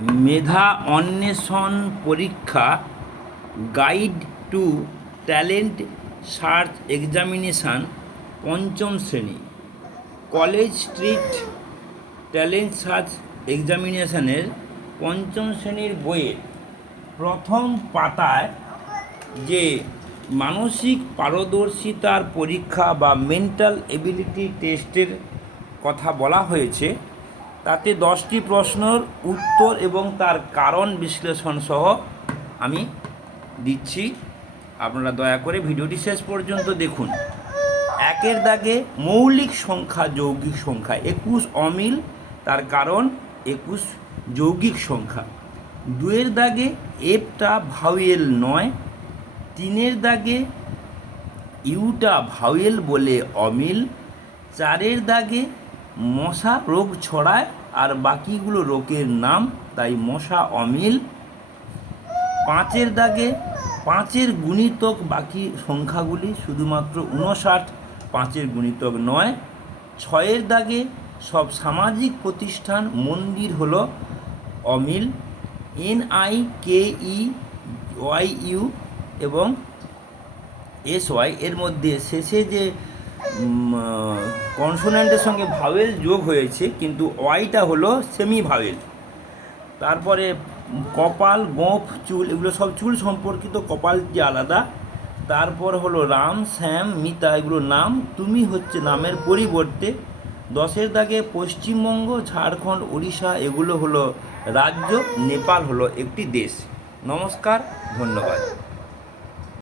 মেধা অন্বেষণ পরীক্ষা, guide to talent search examination, পঞ্চম শ্রেণি। কলেজ স্ট্রিট ট্যালেন্ট সার্চ এক্সামিনেশানের পঞ্চম শ্রেণির বইয়ের প্রথম পাতায় যে মানসিক পারদর্শিতার পরীক্ষা বা মেন্টাল এবিলিটি টেস্টের কথা বলা হয়েছে তাতে দশটি প্রশ্নের উত্তর এবং তার কারণ বিশ্লেষণ সহ আমি দিচ্ছি। আপনারা দয়া করে ভিডিওটি শেষ পর্যন্ত দেখুন। একের দাগে মৌলিক সংখ্যা যৌগিক সংখ্যা, একুশ অমিল, তার কারণ একুশ যৌগিক সংখ্যা। দুয়ের দাগে এফটা ভাউয়েল নয়, তিনের দাগে ইউটা ভাউয়েল বলে অমিল, চারের দাগে মশা রোগ ছড়ায় আর বাকিগুলো রোগের নাম, তাই মশা অমিল। পাঁচের দাগে পাঁচের গুণিতক বাকি সংখ্যাগুলি শুধুমাত্র উনষাট পাঁচের গুণিতক নয়। ছয়ের দাগে সব সামাজিক প্রতিষ্ঠান মন্দির হলো অমিল, N I K E Y U এবং এস ওয়াই। এর মধ্যে শেষে যে কনসোনেন্টের সঙ্গে ভাওয়েল যোগ হয়েছে, কিন্তু ওয়াইটা হলো সেমি ভাওয়েল তারপরে কপাল, গোঁফ, চুল, এগুলো সব চুল সম্পর্কিত কপাল যে আলাদা। তারপর হলো রাম, শ্যাম, মিতা এগুলো নাম। তুমি হচ্ছে নামের পরিবর্তে। দশের দাগে পশ্চিমবঙ্গ, ঝাড়খণ্ড উড়িষ্যা এগুলো হলো রাজ্য, নেপাল হলো একটি দেশ। নমস্কার, ধন্যবাদ।